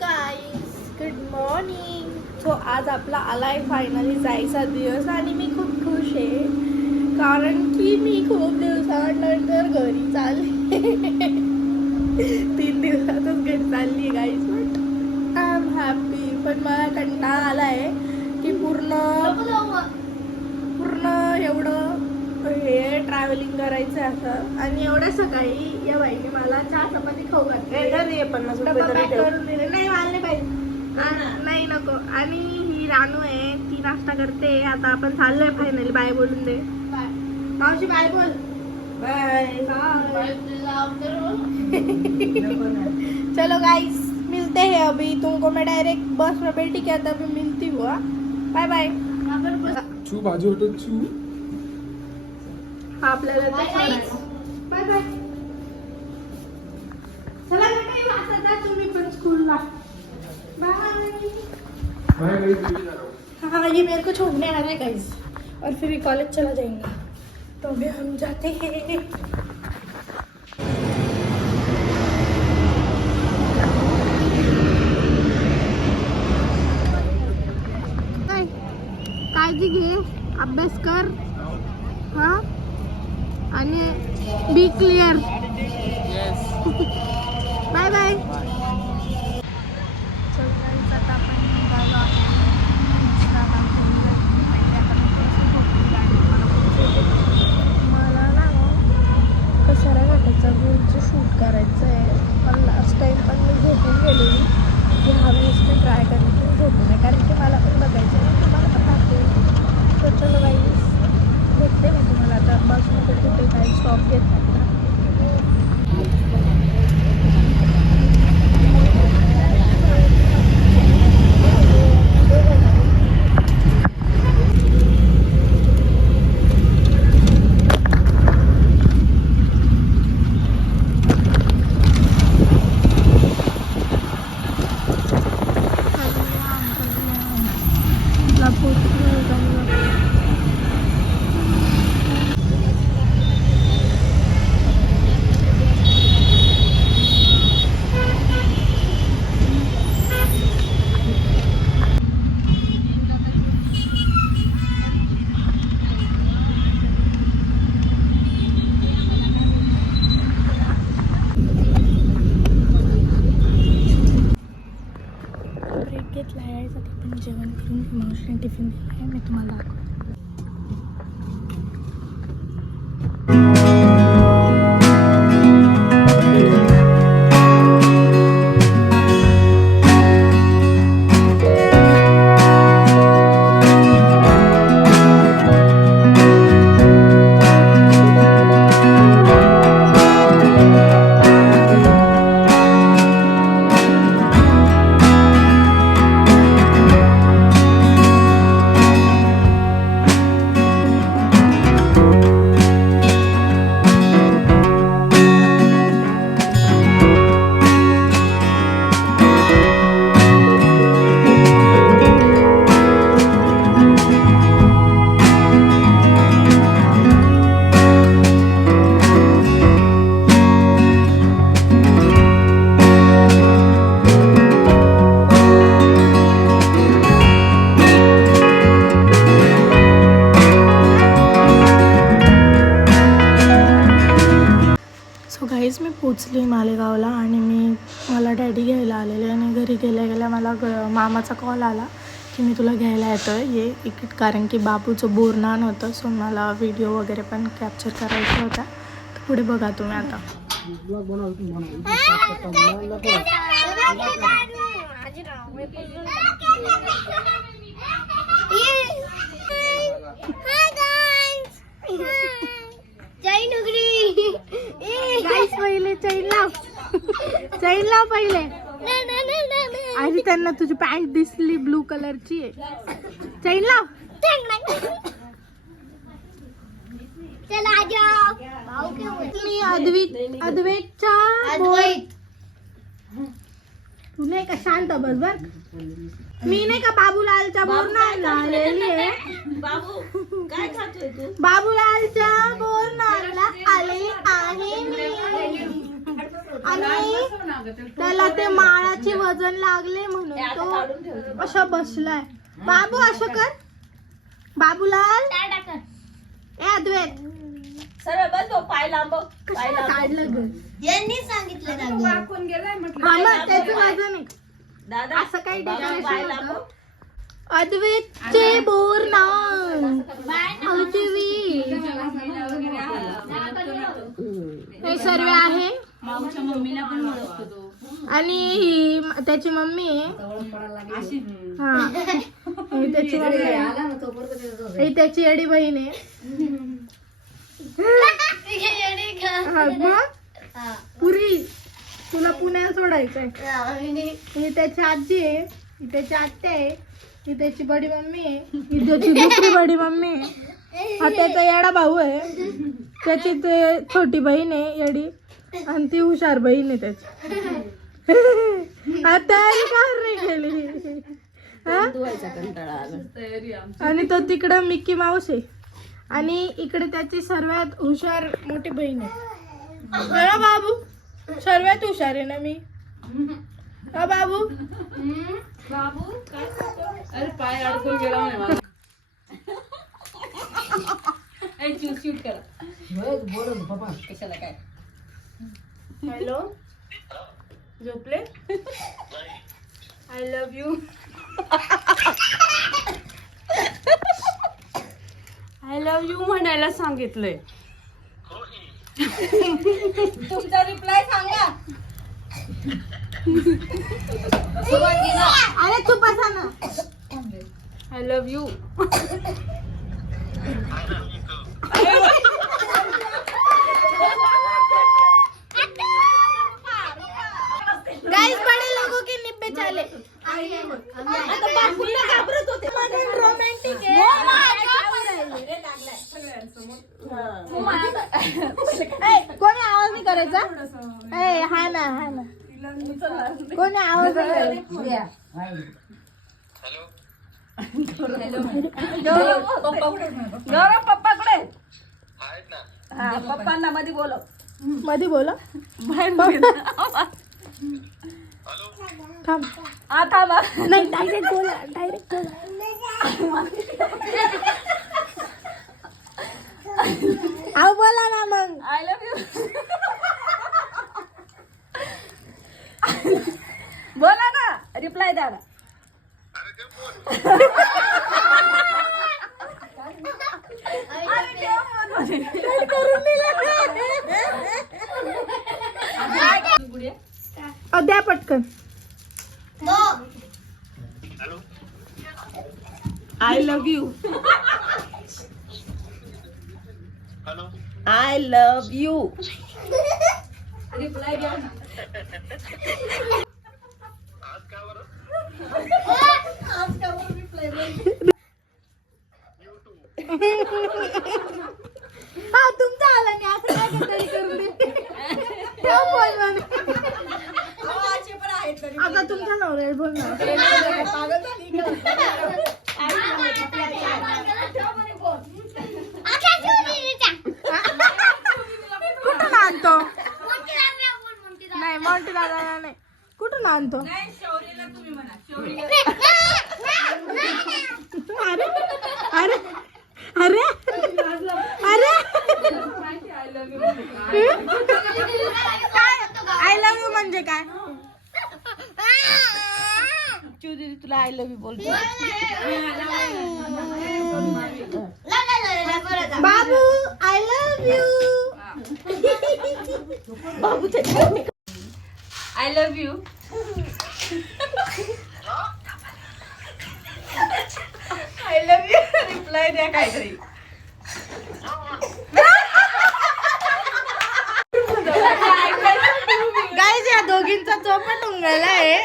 Guys, good morning. So आज आपला आलाय फायनली जायचा दिवस आणि मी खूप खुश आहे कारण की मी खूप दिवसानंतर घरी चालले. 3 दिवसातच घरी चालली आहे guys. But I am happy. पण मला कंटाळा आलाय की पूर्ण एवढं हे ट्रॅव्हलिंग करायचं असं. आणि एवढ्या सकाळी या बाईने मला 4 चपाती खाऊ घातले. डबा पॅक करून दिले. नाही मला नाही पाहिजे. नाही नको. आणि ही रानू आहे, ती नाश्ता करते. आता आपण चाललोय फायनली. बाय बोलून दे. मावशी बाय बोल. Bye bye. चलो गाइस, मिलते हैं अभी. तुमको मैं डायरेक्ट बस में बैठी क्या तभी मिलती हूँ. Bye bye. चू भाजी होते चू. आपल्याला बाय बाय. चला ना, काही वाजता जा तुम्ही पण स्कूलला. बाय. हाँ, ये मेरे को छोड़ने आ रहा है गाइस और फिर कॉलेज चला जाएंगे. तो अभी हम जाते हैं. काळजी घे, अभ्यास कर हा आणि बी क्लिअर. Bye bye. मला ना कसारा घाटाचा व्ह्यूचं शूट करायचं आहे. पण लास्ट टाइम पण मी झोपून गेलेली की हा वेळेस मी ट्राय करेन की झोपू नये कारण की मला पण बघायचं आहे. तुम्हाला पण दाखवेल. तर चलो गाईस, भेटते मी तुम्हाला आता बसमध्ये कुठे काही स्टॉप घेत नाही. घेतला आहे यासाठी पण जेवण करून मावशीने टिफिन दिला आहे. मी तुम्हाला दाखवते. गाईज, मी पोचली मालेगावला आणि मला डॅडी घ्यायला आलेले आणि घरी गेल्या मला मामाचा कॉल आला की मी तुला घ्यायला येतो आहे ये इकडे. कारण की बाबूचं बोरनान होतं. सो मला व्हिडिओ वगैरे पण कॅप्चर करायचा होता. तर पुढे बघा तुम्ही आता. पहिले चैन लाव पहिले. आणि त्यांना तुझी पॅन्ट दिसली ब्लू कलरची आहे. चैन लाव. मी अद्वैतच्या तू नाही का शांत बस बर. मी नाही का बाबूलालच्या बोरनाला आलेली आहे. बाबूलालच्या बोरनाला आले आहे मी. आणि त्याला ते माळाचे वजन लागले म्हणून तो असा बसलाय. बाबू असं कर. बाबूलाल ए अद्वैत सरळ बस पाय लांब काढलं ग. यांनी सांगितलं ना ग. हा मग त्याचं वजन आहे. दादा असं काही बाबा, पाय डेकोरेशन लांब होतं. अद्वैतचे बोर नाव हे सर्व आहे. आणि ही त्याची मम्मी आहे. हा ही त्याची मम्मी आहे. ही त्याची एडी बहीण आहे. हा, मग पुरी तुला पुण्याला सोडायचंय. ही त्याची आजी आहे. ही त्याची आत्या आहे. ही त्याची बडी मम्मी आहे. ही त्याची दुसरी बडी मम्मी आहे. हा त्याचा येडा भाऊ आहे. त्याची ते छोटी बहीण आहे येडी आणि ती हुशार बहीण आहे त्याची. आता नाही केली हा? आणि तो तिकडं मिक्की माऊस आहे. आणि इकडे त्याची सर्वात हुशार मोठी बहीण आहे. बरं बाबू सर्वात हुशार आहे ना मी. हा बाबू अरे पाय अडकून गेला म्हणे मला. शूट करा कशाला काय. हॅलो झोपले. I love you. I love you म्हणायला सांगितलंय. तुमचा रिप्लाय सांगा. अरे तू बसा ना. I love you. गाइस बड़े लोगों के निब्बे चाले. रोमॅन्टिक आहे. कोणी आवाज नाही करायचा. ए हा ना हा ना कोणी आवाज नाही करायचा. गौरव पप्पा कुठे. हा पप्पांना मध्ये बोलव. मध्ये बोला. थांब हा थांबा. नाही डायरेक्ट बोला. डायरेक्ट बोला. आव बोला ना मग. I love you. बोला ना रिप्लाय द्या ना. द्या पटकन. I love you. I love you. Reply द्या ना. हा तुमचा आला नाही असं काय तरी करून दे. ठेव फोन मध्ये. आता तुमचा नवरा बोल ना. कुठून आणतो. नाही मोठी दादा नाही. कुठून आणतो. अरे अरे अरे अरे आय लव्ह यू म्हणजे काय. दीदी तुला आय लव्ह यू बोलतो. बाबू I love you. I love you. I love you. Reply द्या काहीतरी. गाईज या दोघींचा चोपट उंगला आहे.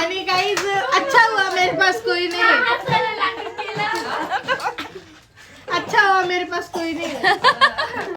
आणि गाईज अच्छा हुआ मेरे पास कोई नहीं है. अच्छा हुआ मेरे पास कोई नहीं है.